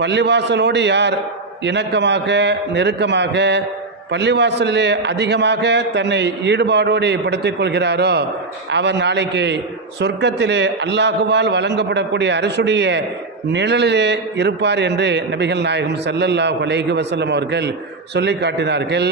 பள்ளிவாசலோடு யார் இணக்கமாக நெருக்கமாக பள்ளிவாசலிலே அதிகமாக தன்னை ஈடுபாடோடு படுத்திக் கொள்கிறாரோ அவர் நாளைக்கு சொர்க்கத்திலே அல்லாஹுவால் வழங்கப்படக்கூடிய அரசுடைய நிழலிலே இருப்பார் என்று நபிகள் நாயகம் சல்லல்லா அலைஹி வஸல்லம் அவர்கள் சொல்லி காட்டினார்கள்.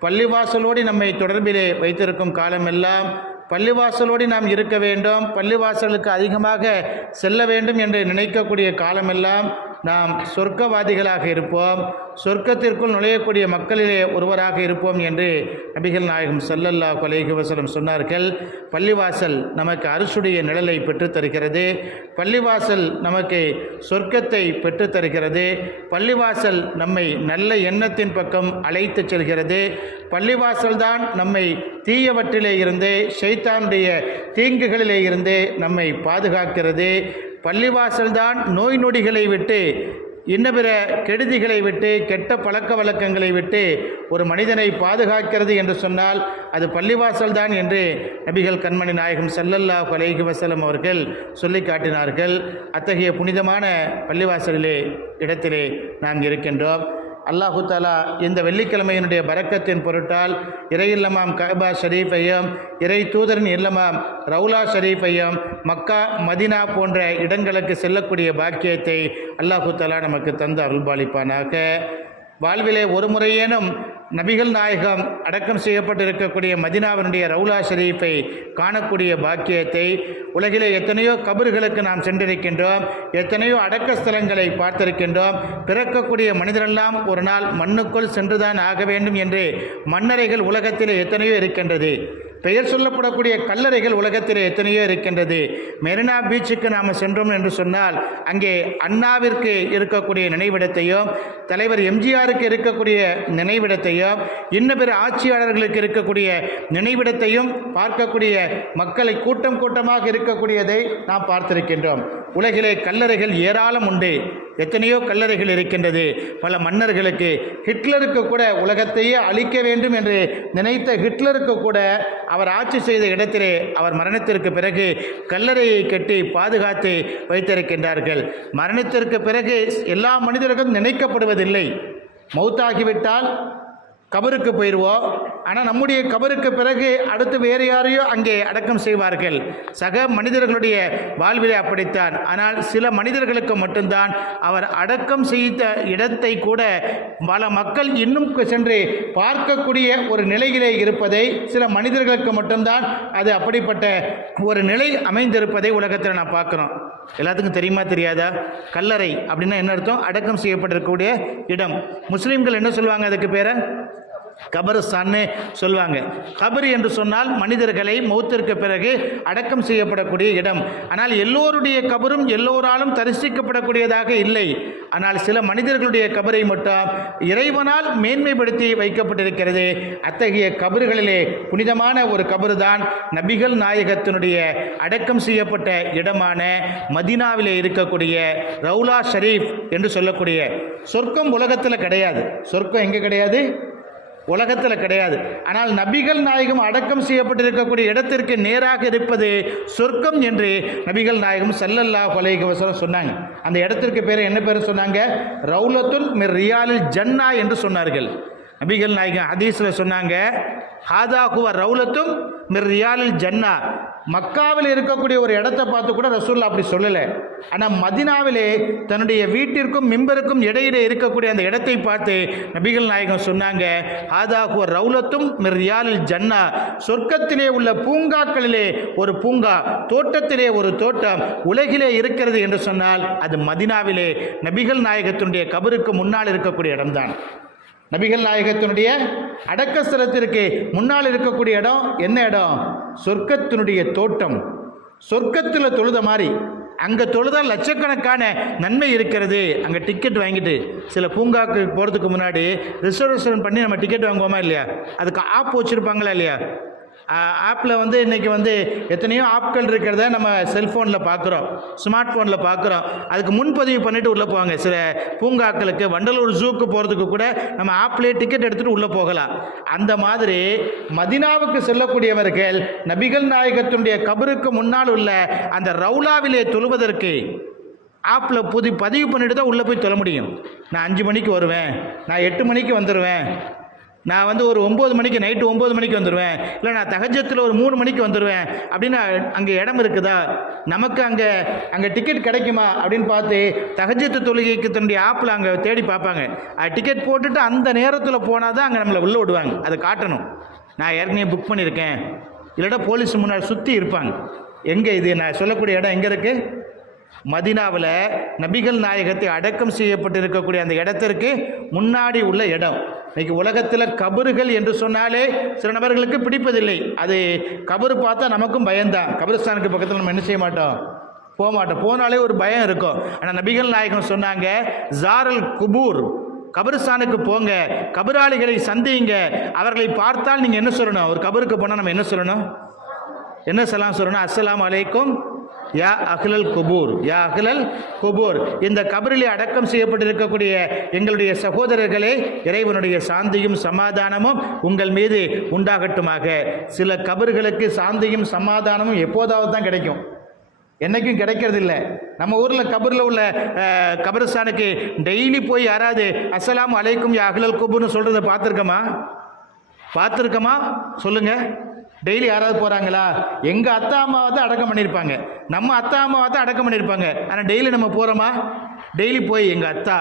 பள்ளிவாசலோடு நம்மை தொடர்பிலே வைத்திருக்கும் காலமெல்லாம் பள்ளிவாசலோடு நாம் இருக்க வேண்டும் பள்ளிவாசலுக்கு அதிகமாக செல்ல வேண்டும் என்று நினைக்கக்கூடிய காலமெல்லாம் நாம் சொர்க்கவாதிகளாக இருப்போம். சொர்க்கத்திற்குள் நுழையக்கூடிய மக்களிலே ஒருவராக இருப்போம் என்று நபிகள் நாயகம் சல்லல்லா அலைஹி வஸல்லம் சொன்னார்கள். பள்ளிவாசல் நமக்கு அரசுடைய நிழலை பெற்றுத்தருகிறது பள்ளிவாசல் நமக்கு சொர்க்கத்தை பெற்றுத்தருகிறது பள்ளிவாசல் நம்மை நல்ல எண்ணத்தின் பக்கம் அழைத்து செல்கிறது. பள்ளிவாசல்தான் நம்மை தீயவற்றிலே இருந்து ஷைத்தானுடைய தீங்குகளிலே இருந்து நம்மை பாதுகாக்கிறது. பள்ளிவாசல்தான் நோய் நொடிகளை விட்டு இன்ன பிற கெடுதிகளை விட்டு கெட்ட பழக்க வழக்கங்களை விட்டு ஒரு மனிதனை பாதுகாக்கிறது என்று சொன்னால் அது பள்ளிவாசல் தான் என்று நபிகள் கண்மணி நாயகம் சல்லல்லா அலைஹி வசலம் அவர்கள் சொல்லி காட்டினார்கள். அத்தகைய புனிதமான பள்ளிவாசலிலே இடத்திலே நாம் இருக்கின்றோம். அல்லாஹு தாலா இந்த வெள்ளிக்கிழமையினுடைய பரக்கத்தின் பொருட்டால் இறை இல்லமாம் கபா ஷரீஃபையும் இறை தூதரின் இல்லமாம் ரவுலா ஷரீஃபையும் மக்கா மதினா போன்ற இடங்களுக்கு செல்லக்கூடிய பாக்கியத்தை அல்லாஹு தாலா நமக்கு தந்து அருள்பாலிப்பானாக. வாழ்விலே ஒரு முறையேனும் நபிகள் நாயகம் அடக்கம் செய்யப்பட்டிருக்கக்கூடிய மதினாவினுடைய ரவுலா ஷெரீஃபை காணக்கூடிய பாக்கியத்தை உலகிலே எத்தனையோ கபர்களுக்கு நாம் சென்றிருக்கின்றோம் எத்தனையோ அடக்க ஸ்தலங்களை பார்த்திருக்கின்றோம். பிறக்கக்கூடிய மனிதரெல்லாம் ஒரு நாள் மண்ணுக்குள் சென்றுதான் ஆக வேண்டும் என்று மன்னரைகள் உலகத்திலே எத்தனையோ இருக்கின்றது. பெயர் சொல்லப்படக்கூடிய கல்லறைகள் உலகத்தில் எத்தனையோ இருக்கின்றது. மெரினா பீச்சுக்கு நாம் சென்றோம் என்று சொன்னால் அங்கே அண்ணாவிற்கு இருக்கக்கூடிய நினைவிடத்தையும் தலைவர் எம்ஜிஆருக்கு இருக்கக்கூடிய நினைவிடத்தையும் இன்ன பிற ஆட்சியாளர்களுக்கு இருக்கக்கூடிய நினைவிடத்தையும் பார்க்கக்கூடிய மக்களை கூட்டம் கூட்டமாக இருக்கக்கூடியதை நாம் பார்த்திருக்கின்றோம். உலகிலே கல்லறைகள் ஏராளம் உண்டு. எத்தனையோ கல்லறைகள் இருக்கின்றது. பல மன்னர்களுக்கு ஹிட்லருக்கு கூட உலகத்தையே அழிக்க வேண்டும் என்று நினைத்த ஹிட்லருக்கு கூட அவர் ஆட்சி செய்த இடத்திலே அவர் மரணத்திற்கு பிறகு கல்லறையை கட்டி பாதுகாத்து வைத்திருக்கின்றார்கள். மரணத்திற்கு பிறகு எல்லா மனிதர்களும் நினைக்கப்படுவதில்லை. மௌத்தாகிவிட்டால் கபருக்கு போயிடுவோம் ஆனால் நம்முடைய கபருக்கு பிறகு அடுத்து வேறு யாரையோ அங்கே அடக்கம் செய்வார்கள். சக மனிதர்களுடைய வாழ்விலே அப்படித்தான். ஆனால் சில மனிதர்களுக்கு மட்டும்தான் அவர் அடக்கம் செய்த இடத்தை கூட பல மக்கள் இன்னும் சென்று பார்க்கக்கூடிய ஒரு நிலையிலே இருப்பதை சில மனிதர்களுக்கு மட்டும்தான் அது அப்படிப்பட்ட ஒரு நிலை அமைந்திருப்பதை உலகத்தில் நான் பார்க்குறோம். எல்லாத்துக்கும் தெரியுமா தெரியாதா? கல்லறை அப்படின்னா என்ன அர்த்தம்? அடக்கம் செய்யப்பட்டிருக்கக்கூடிய இடம். முஸ்லீம்கள் என்ன சொல்லுவாங்க அதுக்கு பேரை? கபருஸ்தான்னு சொல்லுவாங்க. கபர் என்று சொன்னால் மனிதர்களை மௌத்திற்கு பிறகு அடக்கம் செய்யப்படக்கூடிய இடம். ஆனால் எல்லோருடைய கபரும் எல்லோராலும் தரிசிக்கப்படக்கூடியதாக இல்லை. ஆனால் சில மனிதர்களுடைய கபரை மட்டும் இறைவனால் மேன்மைப்படுத்தி வைக்கப்பட்டிருக்கிறது. அத்தகைய கபர்களிலே புனிதமான ஒரு கபரு தான் நபிகள் நாயகத்தினுடைய அடக்கம் செய்யப்பட்ட இடமான மதினாவிலே இருக்கக்கூடிய ரவுலா ஷரீஃப் என்று சொல்லக்கூடிய. சொர்க்கம் உலகத்தில் கிடையாது. சொர்க்கம் எங்கே கிடையாது? உலகத்தில் கிடையாது. ஆனால் நபிகள் நாயகம் அடக்கம் செய்யப்பட்டிருக்கக்கூடிய இடத்திற்கு நேராக இருப்பது சொர்க்கம் என்று நபிகள் நாயகம் ஸல்லல்லாஹு அலைஹி வஸல்லம் சொன்னாங்க. அந்த இடத்திற்கு பேர் என்ன பேர் சொன்னாங்க? ரவுலத்துல் மிர் ரியாலில் ஜன்னா என்று சொன்னார்கள். நபிகள் நாயகம் ஹதீஸில் சொன்னாங்க ஹாதா குவ ரவுலத்தும் மிர் ரியாலில் ஜன்னா. மக்காவில் இருக்கக்கூடிய ஒரு இடத்தை பார்த்து கூட ரசூல்லா அப்படி சொல்லலை. ஆனால் மதினாவிலே தன்னுடைய வீட்டிற்கும் மிம்பருக்கும் இடையிலே இருக்கக்கூடிய அந்த இடத்தை பார்த்து நபிகள் நாயகம் சொன்னாங்க ஹாதா ரவுலத்தும் மிர்யாலில் ஜன்னா. சொர்க்கத்திலே உள்ள பூங்காக்களிலே ஒரு பூங்கா தோட்டத்திலே ஒரு தோட்டம் உலகிலே இருக்கிறது என்று சொன்னால் அது மதினாவிலே நபிகள் நாயகத்தினுடைய கபருக்கு முன்னால் இருக்கக்கூடிய இடம்தான். நபிகள் நாயகத்தினுடைய அடக்கஸ்தலத்திற்கு முன்னால் இருக்கக்கூடிய இடம் என்ன இடம்? சொர்க்கத்தினுடைய தோட்டம். சொர்க்கத்தில் தொழுத மாதிரி அங்கே தொழுதால் லட்சக்கணக்கான நன்மை இருக்கிறது. அங்கே டிக்கெட் வாங்கிட்டு சில பூங்காக்கு போகிறதுக்கு முன்னாடி ரிசர்வேஷன் பண்ணி நம்ம டிக்கெட் வாங்குவோமா இல்லையா? அதுக்கு ஆப் வச்சுருப்பாங்களா இல்லையா? ஆப்பில் வந்து இன்றைக்கி வந்து எத்தனையோ ஆப்கள் இருக்கிறத நம்ம செல்ஃபோனில் பார்க்குறோம் ஸ்மார்ட் ஃபோனில் பார்க்குறோம் அதுக்கு முன்பதிவு பண்ணிவிட்டு உள்ளே போவாங்க. சில பூங்காக்களுக்கு வண்டலூர் ஜூக்கு போகிறதுக்கு கூட நம்ம ஆப்லேயே டிக்கெட் எடுத்துகிட்டு உள்ளே போகலாம். அந்த மாதிரி மதினாவுக்கு செல்லக்கூடியவர்கள் நபிகள் நாயகத்தினுடைய கபருக்கு முன்னால் உள்ள அந்த ரவுலாவிலே தொழுவதற்கு ஆப்பில் புதி பதிவு பண்ணிட்டு தான் உள்ளே போய் தொலை முடியும். நான் அஞ்சு மணிக்கு வருவேன் நான் எட்டு மணிக்கு வந்துடுவேன் நான் வந்து ஒரு ஒம்பது மணிக்கு நைட்டு ஒம்பது மணிக்கு வந்துடுவேன் இல்லை நான் தகஜத்தில் ஒரு மூணு மணிக்கு வந்துடுவேன் அப்படின்னு அங்கே இடம் இருக்குதா? நமக்கு அங்கே அங்கே டிக்கெட் கிடைக்குமா? அப்படின்னு பார்த்து தகஜத்து தொழுகைக்கு தன்னுடைய ஆப்பில் அங்கே தேடி பார்ப்பாங்க. அது டிக்கெட் போட்டுட்டு அந்த நேரத்தில் போனால் தான் அங்கே நம்மளை உள்ளே விடுவாங்க. அதை காட்டணும். நான் ஏற்கனவே புக் பண்ணியிருக்கேன். இல்லைடா போலீஸ் முன்னாடி சுற்றி இருப்பாங்க. எங்கே இது? நான் சொல்லக்கூடிய இடம் எங்கே இருக்குது மதினாவில் நபிகள் நாயகத்தை அடக்கம் செய்யப்பட்டிருக்கக்கூடிய அந்த இடத்திற்கு முன்னாடி உள்ள இடம். இன்னைக்கு உலகத்தில் கபறுகள் என்று சொன்னாலே சில நபர்களுக்கு பிடிப்பதில்லை. அது கபரு பார்த்தா நமக்கும் பயம்தான். கபரிஸ்தானுக்கு பக்கத்தில் நம்ம என்ன செய்ய மாட்டோம்? போக மாட்டோம். போனாலே ஒரு பயம் இருக்கும். ஆனால் நபிகள் நாயகம் சொன்னாங்க ஜாரல் குபூர் கபரிஸ்தானுக்கு போங்க. கபராளிகளை சந்தியுங்க. அவர்களை பார்த்தால் நீங்கள் என்ன சொல்லணும்? ஒரு கபருக்கு போனால் நம்ம என்ன சொல்லணும்? என்ன சலாம் சொல்லணும்? அஸ்லாம் அலைக்கும் யா அகிலல் குபூர் யா அகிலல் குபூர். இந்த கபரிலே அடக்கம் செய்யப்பட்டிருக்கக்கூடிய எங்களுடைய சகோதரர்களே இறைவனுடைய சாந்தியும் சமாதானமும் உங்கள் மீது உண்டாகட்டுமாக. சில கபர்களுக்கு சாந்தியும் சமாதானமும் எப்போதாவது தான் கிடைக்கும். என்றைக்கும் கிடைக்கிறது இல்லை நம்ம ஊரில் கபரில் உள்ள அஹ், கபரிஸ்தானுக்கு டெய்லி போய் யாராவது அஸ்ஸலாமு அலைக்கும் யா அகிலல் குபூர்னு சொல்கிறத பார்த்துருக்கோமா? பார்த்துருக்கோமா? சொல்லுங்கள் டெய்லி யாராவது போகிறாங்களா எங்கள் அத்தா அம்மாவை தான் அடக்கம் பண்ணியிருப்பாங்க நம்ம அத்தா அம்மாவை தான் அடக்கம் பண்ணியிருப்பாங்க ஆனால் டெய்லி நம்ம போகிறோமா டெய்லி போய் எங்கள் அத்தா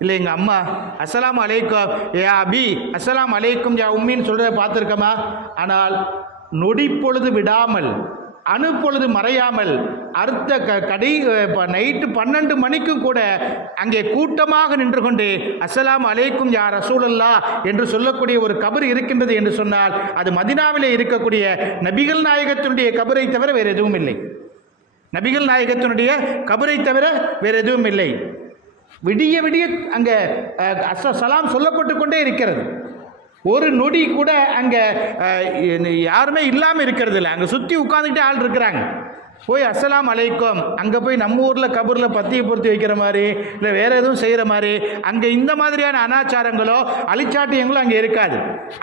இல்லை எங்கள் அம்மா அஸ்லாம் அலைக்கும் ஏ அபி அஸ்லாம் அலைக்கும் யா உம்மின்னு சொல்கிறத பார்த்துருக்கோமா? ஆனால் நொடி பொழுது விடாமல் அணுப்பொழுது மறையாமல் அர்த்த க கடை நைட்டு பன்னெண்டு மணிக்கும் கூட அங்கே கூட்டமாக நின்று கொண்டு அஸ்ஸலாமு அலைக்கும் யார் அசூலல்லா என்று சொல்லக்கூடிய ஒரு கபர் இருக்கின்றது என்று சொன்னால் அது மதினாவிலே இருக்கக்கூடிய நபிகள் நாயகத்தினுடைய கபரை தவிர வேறு எதுவும் இல்லை. நபிகள் நாயகத்தினுடைய கபரை தவிர வேறு எதுவும் இல்லை. விடிய விடிய அங்கே அஹ், சலாம் சொல்லப்பட்டு கொண்டே இருக்கிறது. ஒரு நொடி கூட அங்கே யாருமே இல்லாமல் இருக்கிறது இல்லை. அங்கே சுற்றி உட்காந்துக்கிட்டே ஆள் இருக்கிறாங்க. போய் அஸ்ஸலாம் அலைக்கும். அங்கே போய் நம்ம ஊரில் கபூரில் பத்தியை பொருத்தி வைக்கிற மாதிரி இல்லை வேறு எதுவும் செய்கிற மாதிரி அங்கே இந்த மாதிரியான அனாச்சாரங்களோ அழிச்சாட்டியங்களோ அங்கே இருக்காது.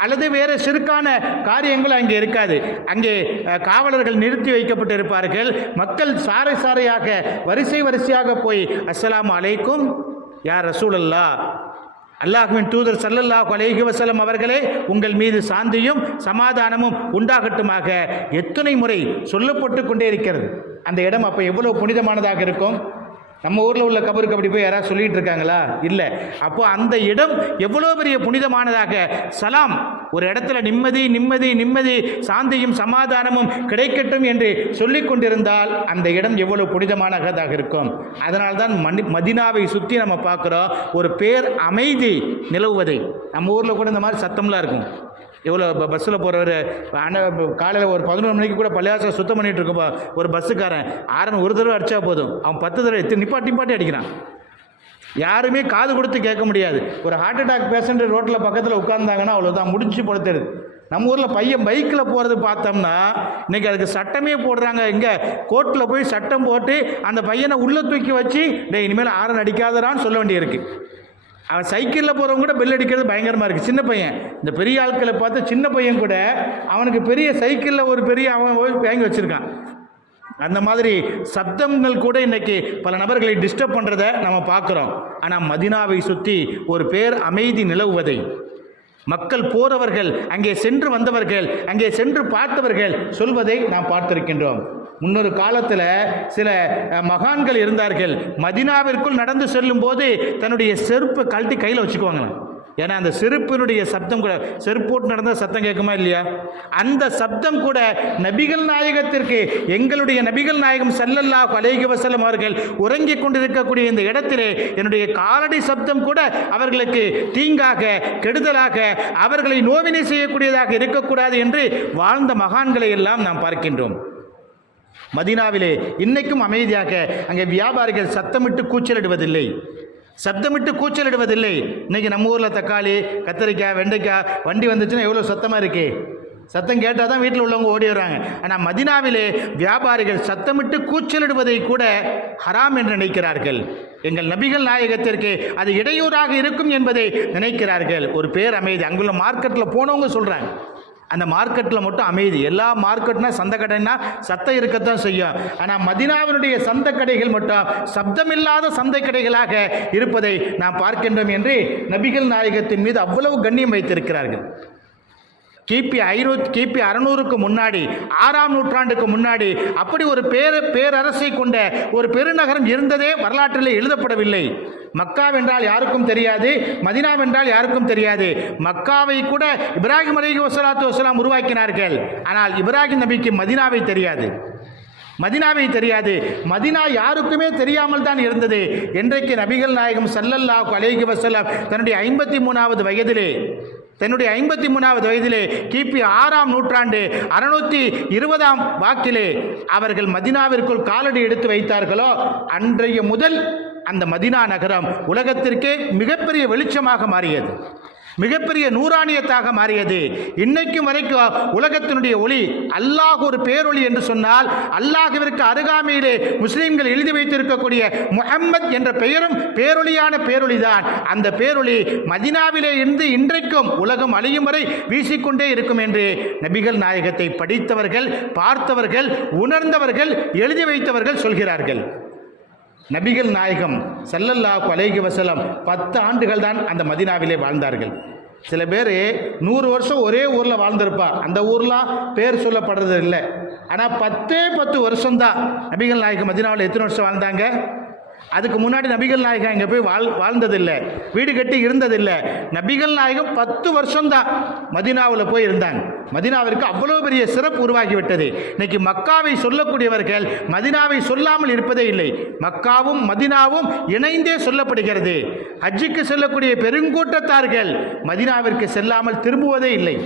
அல்லது வேறு சிறுக்கான காரியங்களும் அங்கே இருக்காது. அங்கே காவலர்கள் நிறுத்தி வைக்கப்பட்டு இருப்பார்கள் மக்கள் சாறை சாறையாக வரிசை வரிசையாக போய் அஸ்லாம் அலைக்கும் யார் ரசூலல்லா அல்லாஹுவின் தூதர் சல்லல்லாஹ் அலைஹி வசலம் அவர்களே உங்கள் மீது சாந்தியும் சமாதானமும் உண்டாகட்டுமாக. எத்தனை முறை சொல்லப்பட்டு கொண்டே இருக்கிறது. அந்த இடம் அப்போ எவ்வளோ புனிதமானதாக இருக்கும்? நம்ம ஊரில் உள்ள கபருக்கு அப்படி போய் யாராவது சொல்லிட்டு இருக்காங்களா? இல்லை. அப்போ அந்த இடம் எவ்வளோ பெரிய புனிதமானதாக. சலாம் ஒரு இடத்துல நிம்மதி நிம்மதி நிம்மதி சாந்தியும் சமாதானமும் கிடைக்கட்டும் என்று சொல்லிக் கொண்டிருந்தால் அந்த இடம் எவ்வளவு புனிதமானதாக இருக்கும். அதனால்தான் மணி மதினாவை சுற்றி நம்ம பார்க்குறோம். ஒரு பேர் அமைதி நிலவுவதை. நம்ம ஊரில் கூட இந்த மாதிரி சத்தம்லாம் இருக்கும். எவ்வளோ பஸ்ஸில் போகிறவர் ஆனால் காலையில் ஒரு பதினொரு மணிக்கு கூட பள்ளியாசம் சுத்தம் பண்ணிகிட்டு இருக்கப்போ ஒரு பஸ்ஸுக்காரன் ஆரன் ஒரு தடவை அடித்தா போதும். அவன் பத்து தடவை எத்தனை நிப்பாட்டி நிப்பாட்டி அடிக்கிறான். யாருமே காது கொடுத்து கேட்க முடியாது. ஒரு ஹார்ட் அட்டாக் பேஷண்ட் ரோட்டில் பக்கத்தில் உட்கார்ந்தாங்கன்னா அவ்வளோதான் முடிச்சு படுத்துறது நம்ம ஊரில் பையன் பைக்கில் போகிறது பார்த்தோம்னா இன்னைக்கு அதுக்கு சட்டமே போடுறாங்க. இங்கே கோர்ட்டில் போய் சட்டம் போட்டு அந்த பையனை உள்ளே தூக்கி வச்சு டேய் இனிமேல் ஆரன் அடிக்காதரான்னு சொல்ல வேண்டியிருக்கு. அவன் சைக்கிளில் போகிறவங்க கூட பெல் அடிக்கிறது பயங்கரமாக இருக்குது சின்ன பையன். இந்த பெரிய ஆட்களை பார்த்து சின்ன பையன் கூட அவனுக்கு பெரிய சைக்கிளில் ஒரு பெரிய அவன் போய் வாங்கி வச்சுருக்கான். அந்த மாதிரி சத்தங்கள் கூட இன்னைக்கு பல நபர்களை டிஸ்டர்ப் பண்ணுறத நம்ம பார்க்குறோம். ஆனால் மதினாவை சுற்றி ஒரு பேர் அமைதி நிலவுவதை. மக்கள் போறவர்கள் அங்கே சென்று வந்தவர்கள் அங்கே சென்று பார்த்தவர்கள் சொல்வதை நாம் பார்த்திருக்கின்றோம். முன்னொரு காலத்தில் சில மகான்கள் இருந்தார்கள். மதினாவிற்குள் நடந்து செல்லும் போது தன்னுடைய செருப்பை கழட்டி கையில் வச்சுக்குவாங்களேன் ஏன்னா அந்த செருப்பினுடைய சப்தம் கூட செருப்போட்டு நடந்த சத்தம் கேட்குமா இல்லையா? அந்த சப்தம் கூட நபிகள் நாயகத்திற்கு எங்களுடைய நபிகள் நாயகம் செல்லல்லா அலைஹி வசலம் அவர்கள் உறங்கிக் கொண்டிருக்கக்கூடிய இந்த இடத்திலே என்னுடைய காலடி சப்தம் கூட அவர்களுக்கு தீங்காக கெடுதலாக அவர்களை நோவினை செய்யக்கூடியதாக இருக்கக்கூடாது என்று வாழ்ந்த மகான்களை எல்லாம் நாம் பார்க்கின்றோம். மதினாவிலே இன்னைக்கும் அமைதியாக அங்கே வியாபாரிகள் சத்தமிட்டு கூச்சலிடுவதில்லை. சத்தமிட்டு கூச்சலிடுவதில்லை. இன்னைக்கு நம்ம ஊரில் தக்காளி கத்திரிக்காய் வெண்டைக்காய் வண்டி வந்துச்சுன்னா எவ்வளோ சத்தமாக இருக்கு? சத்தம் கேட்டால் தான் வீட்டில் உள்ளவங்க ஓடி வர்றாங்க. ஆனால் மதினாவிலே வியாபாரிகள் சத்தமிட்டு கூச்சலிடுவதை கூட ஹராம் என்று நினைக்கிறார்கள். எங்கள் நபிகள் நாயகத்திற்கு அது இடையூறாக இருக்கும் என்பதை நினைக்கிறார்கள். ஒரு பேர் அமைதி. அங்குள்ள மார்க்கெட்டில் போனவங்க சொல்கிறாங்க அந்த மார்க்கெட்டில் மட்டும் அமைதி எல்லா மார்க்கெட்னா சந்தை கடைனா சத்தம் இருக்கத்தான் செய்யும். ஆனால் மதினாவினுடைய சந்தை கடைகள் மட்டும் சப்தமில்லாத சந்தை கடைகளாக இருப்பதை நாம் பார்க்கின்றோம் என்று நபிகள் நாயகத்தின் மீது அவ்வளவு கண்ணியம் வைத்திருக்கிறார்கள். கிபி ஐநூத் கிபி அறநூறுக்கு முன்னாடி ஆறாம் நூற்றாண்டுக்கு முன்னாடி அப்படி ஒரு பேர பேரரசை கொண்ட ஒரு பெருநகரம் இருந்ததே வரலாற்றில் எழுதப்படவில்லை. மக்காவென்றால் யாருக்கும் தெரியாது மதினாவென்றால் யாருக்கும் தெரியாது. மக்காவை கூட இப்ராஹிம் அலைஹி வசலாத்து வசலாம் உருவாக்கினார்கள். ஆனால் இப்ராஹிம் நபிக்கு மதினாவை தெரியாது. மதினாவை தெரியாது. மதினா யாருக்குமே தெரியாமல் தான் இருந்தது. என்றைக்கு நபிகள் நாயகம் சல்லல்லாஹ் அலேஹி வஸல்லம் தன்னுடைய ஐம்பத்தி மூணாவது வயதிலே தன்னுடைய ஐம்பத்தி மூணாவது வயதிலே கிபி ஆறாம் நூற்றாண்டு அறுநூத்தி இருபதாம் வாக்கிலே அவர்கள் மதினாவிற்குள் காலடி எடுத்து வைத்தார்களோ அன்றைய முதல் அந்த மதினா நகரம் உலகத்திற்கே மிகப்பெரிய வெளிச்சமாக மாறியது. மிகப்பெரிய நூறாணியத்தாக மாறியது. இன்னைக்கும் வரைக்கும் உலகத்தினுடைய ஒளி அல்லாஹ் ஒரு பேரொளி என்று சொன்னால் அல்லாஹிற்கு அருகாமையிலே முஸ்லீம்கள் எழுதி வைத்திருக்கக்கூடிய முஹம்மத் என்ற பெயரும் பேரொளியான பேரொளிதான். அந்த பேரொளி மதினாவிலே இருந்து இன்றைக்கும் உலகம் அழியும் வரை வீசிக்கொண்டே இருக்கும் என்று நபிகள் நாயகத்தை படித்தவர்கள் பார்த்தவர்கள் உணர்ந்தவர்கள் எழுதி வைத்தவர்கள் சொல்கிறார்கள். நபிகள் நாயகம் ஸல்லல்லாஹு அலைஹி வசலம் பத்து ஆண்டுகள் தான் அந்த மதினாவிலே வாழ்ந்தார்கள். சில பேர் நூறு வருஷம் ஒரே ஊரில் வாழ்ந்திருப்பார் அந்த ஊர்லாம் பேர் சொல்லப்படுறது இல்லை. ஆனால் பத்தே பத்து வருஷம்தான் நபிகள் நாயக்கு மதினாவில் எத்தனை வருஷம் வாழ்ந்தாங்க? அதுக்கு முன்னாடி நபிகள் நாயகம் இங்கே போய் வாழ் வாழ்ந்ததில்லை. வீடு கட்டி இருந்ததில்லை. நபிகள் நாயகம் பத்து வருஷம்தான் மதினாவில் போய் இருந்தாங்க. மதினாவிற்கு அவ்வளோ பெரிய சிறப்பு உருவாகிவிட்டது. இன்னைக்கு மக்காவை சொல்லக்கூடியவர்கள் மதினாவை சொல்லாமல் இருப்பதே இல்லை. மக்காவும் மதினாவும் இணைந்தே சொல்லப்படுகிறது. ஹஜ்ஜுக்கு செல்லக்கூடிய பெருங்கூட்டத்தார்கள் மதினாவிற்கு செல்லாமல் திரும்புவதே இல்லை.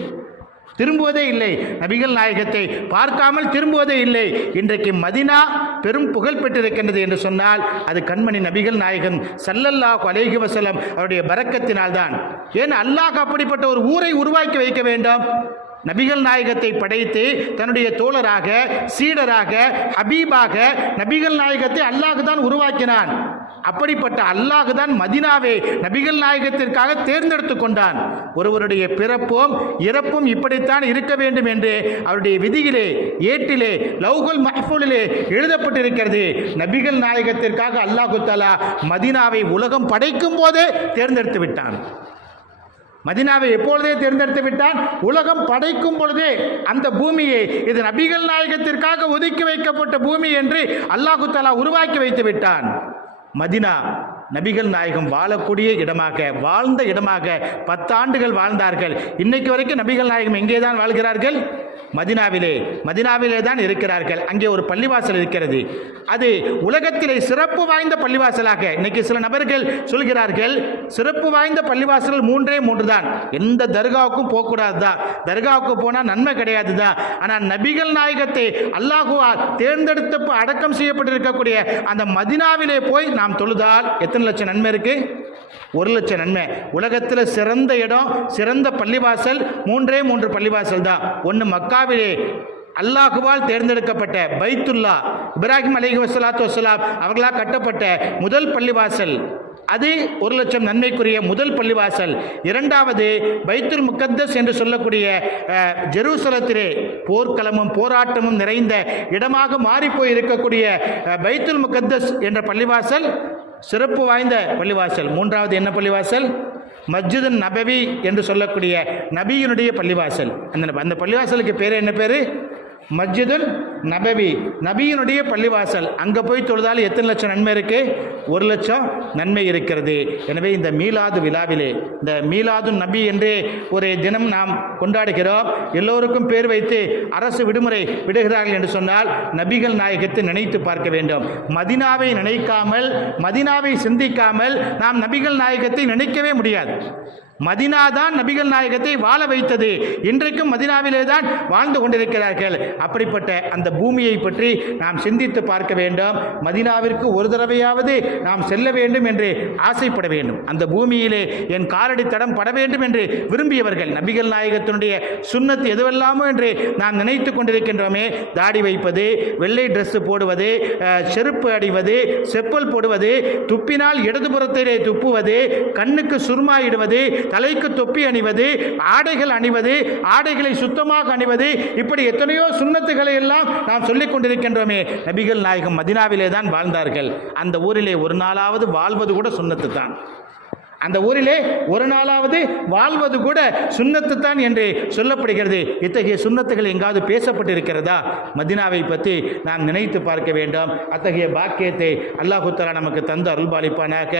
திரும்புவதே இல்லை. நபிகள் நாயகத்தை பார்க்காமல் திரும்புவதே இல்லை. இன்றைக்கு மதினா பெரும் புகழ் பெற்றிருக்கின்றது என்று சொன்னால் அது கண்மணி நபிகள் நாயகன் சல்லல்லா அலைஹி வசலம் அவருடைய பரக்கத்தினால்தான் ஏன் அல்லாஹ் அப்படிப்பட்ட ஒரு ஊரை உருவாக்கி வைக்க வேண்டும்? நபிகள் நாயகத்தை படைத்து தன்னுடைய தோழராக சீடராக ஹபீபாக நபிகள் நாயகத்தை அல்லாஹ் தான் உருவாக்கினான். அப்படிப்பட்ட அல்லாஹ் தான் மதினாவே நபிகள் நாயகத்திற்காக தேர்ந்தெடுத்து கொண்டான். ஒருவருடைய பிறப்பும் இறப்பும் இப்படித்தான் இருக்க வேண்டும் என்று அவருடைய விதியிலே ஏட்டிலே லௌகுல் மஹ்பூலிலே எழுதப்பட்டிருக்கிறது. நபிகள் நாயகத்திற்காக அல்லாஹு தாலா மதினாவை உலகம் படைக்கும் போதே தேர்ந்தெடுத்து விட்டான். மதினாவை எப்பொழுதே தேர்ந்தெடுத்து விட்டான்? உலகம் படைக்கும் பொழுதே அந்த பூமியை இது நபிகள் நாயகத்திற்காக ஒதுக்கி வைக்கப்பட்ட பூமி என்று அல்லாஹு தஆலா உருவாக்கி வைத்து விட்டான். மதினா நபிகள் நாயகம் வாழக்கூடிய இடமாக வாழ்ந்த இடமாக பத்தாண்டுகள் வாழ்ந்தார்கள். இன்னைக்கு வரைக்கும் நபிகள் நாயகம் எங்கே தான் வாழ்கிறார்கள்? மதினாவிலே. மதினாவிலே தான் இருக்கிறார்கள். அங்கே ஒரு பள்ளிவாசல் இருக்கிறது. அது உலகத்திலே சிறப்பு வாய்ந்த பள்ளிவாசலாக இன்னைக்கு சில நபர்கள் சொல்கிறார்கள் சிறப்பு வாய்ந்த பள்ளிவாசல் மூன்றே மூன்று தான். எந்த தர்காவுக்கும் போகக்கூடாது தான் தர்காவுக்கு போனால் நன்மை கிடையாது தான் ஆனால் நபிகள் நாயகத்தை அல்லாஹுவா தேர்ந்தெடுத்து அடக்கம் செய்யப்பட்டிருக்கக்கூடிய அந்த மதினாவிலே போய் நாம் தொழுதால் எத்தனை லட்சம் நன்மை இருக்கு. ஒரு லட்சம் நன்மை. உலகத்தில் சிறந்த இடம் சிறந்த பள்ளிவாசல் மூன்றே மூன்று பள்ளிவாசல் தான். ஒன்று மக்காவிலே. அல்லாஹுவால் தேர்ந்தெடுக்கப்பட்ட பைத்துல்லா. இப்ராஹிம் அலைஹி வசலாத்து வசலாம் அவர்களால் கட்டப்பட்ட முதல் பள்ளிவாசல். அது ஒரு லட்சம் நன்மைக்குரிய முதல் பள்ளிவாசல். இரண்டாவது பைத்துல் முக்கத்தஸ் என்று சொல்லக்கூடிய ஜெருசலத்திலே போர்க்களமும் போராட்டமும் நிறைந்த இடமாக மாறிப்போய் இருக்கக்கூடிய பைத்துல் முக்கத்தஸ் என்ற பள்ளிவாசல் சிறப்பு வாய்ந்த பள்ளிவாசல். மூன்றாவது என்ன பள்ளிவாசல்? மஸ்ஜிது நபவி என்று சொல்லக்கூடிய நபியினுடைய பள்ளிவாசல். அந்த அந்த பள்ளிவாசலுக்கு பேர் என்ன பேர்? மஸ்ஜிதுல் நபவி நபியினுடைய பள்ளிவாசல். அங்கே போய் தொழுதால் எத்தனை லட்சம் நன்மை இருக்கு? ஒரு லட்சம் நன்மை இருக்கிறது. எனவே இந்த மீலாது விழாவிலே இந்த மீலாது நபி என்றே ஒரு தினம் நாம் கொண்டாடுகிறோம். எல்லோருக்கும் பேர் வைத்து அரசு விடுமுறை விடுகிறார்கள் என்று சொன்னால் நபிகள் நாயகத்தை நினைத்து பார்க்க வேண்டும். மதினாவை நினைக்காமல் மதினாவை சிந்திக்காமல் நாம் நபிகள் நாயகத்தை நினைக்கவே முடியாது. மதினா தான் நபிகள் நாயகத்தை வாழ வைத்தது. இன்றைக்கும் மதினாவிலே தான் வாழ்ந்து கொண்டிருக்கிறார்கள். அப்படிப்பட்ட அந்த பூமியை பற்றி நாம் சிந்தித்து பார்க்க வேண்டும். மதினாவிற்கு ஒரு தடவையாவது நாம் செல்ல வேண்டும் என்று ஆசைப்பட வேண்டும். அந்த பூமியிலே என் காலடி தடம் பட வேண்டும் என்று விரும்பியவர்கள் நபிகள் நாயகத்தினுடைய சுண்ணத்து எதுவெல்லாமோ என்று நாம் நினைத்து கொண்டிருக்கின்றோமே. தாடி வைப்பது வெள்ளை ட்ரெஸ் போடுவது செருப்பு அடிவது செப்பல் போடுவது துப்பினால் இடதுபுறத்திலே துப்புவது கண்ணுக்கு சுருமாயிடுவது தலைக்கு தொப்பி அணிவது ஆடைகள் அணிவது ஆடைகளை சுத்தமாக அணிவது இப்படி எத்தனையோ சுண்ணத்துகளை எல்லாம் நாம் சொல்லிக் கொண்டிருக்கின்றோமே நபிகள் நாயகம் மதினாவிலே தான் வாழ்ந்தார்கள். அந்த ஊரிலே ஒரு நாளாவது வாழ்வது கூட சுண்ணத்து தான் அந்த ஊரிலே ஒரு நாளாவது வாழ்வது கூட சுண்ணத்து தான் என்று சொல்லப்படுகிறது. இத்தகைய சுண்ணத்துகள் எங்காவது பேசப்பட்டிருக்கிறதா? மதினாவை பற்றி நாம் நினைத்து பார்க்க வேண்டும். அத்தகைய பாக்கியத்தை அல்லாஹு தஆலா நமக்கு தந்து அருள்பாலிப்பானாக.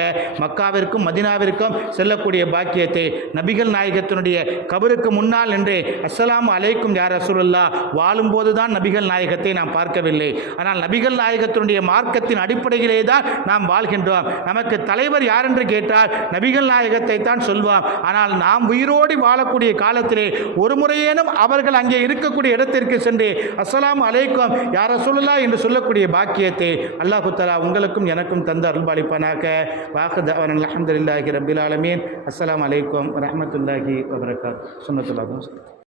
மக்காவிற்கும் மதினாவிற்கும் செல்லக்கூடிய பாக்கியத்தை நபிகள் நாயகத்தினுடைய கபருக்கு முன்னால் என்று அஸ்லாம் அலைக்கும் யார் ரசூலுல்லா வாழும்போது தான் நபிகள் நாயகத்தை நாம் பார்க்கவில்லை. ஆனால் நபிகள் நாயகத்தினுடைய மார்க்கத்தின் அடிப்படையிலே தான் நாம் வாழ்கின்றோம். நமக்கு தலைவர் யார் என்று கேட்டால் நபிகள் நாயகத்தை தான் சொல்வார் ஆனால் நாம் உயிரோடி வாழக்கூடிய காலத்திலே ஒரு முறையேனும் அவர்கள் அங்கே இருக்கக்கூடிய இடத்திற்கு சென்று அஸ்லாம் அலைக்கும் யார சொல்லலா என்று சொல்லக்கூடிய பாக்கியத்தை அல்லாஹு தலா உங்களுக்கும் எனக்கும் தந்த அருள்பாலிப்பானாக. வாக்கு தவன் அலமதுல்லாஹி ரபில் ஆலமீன். அஸ்ஸலாமு அலைக்கும் ரஹமத்துல்லாஹி வபரகாத். சுன்னத்துல்லாஹும்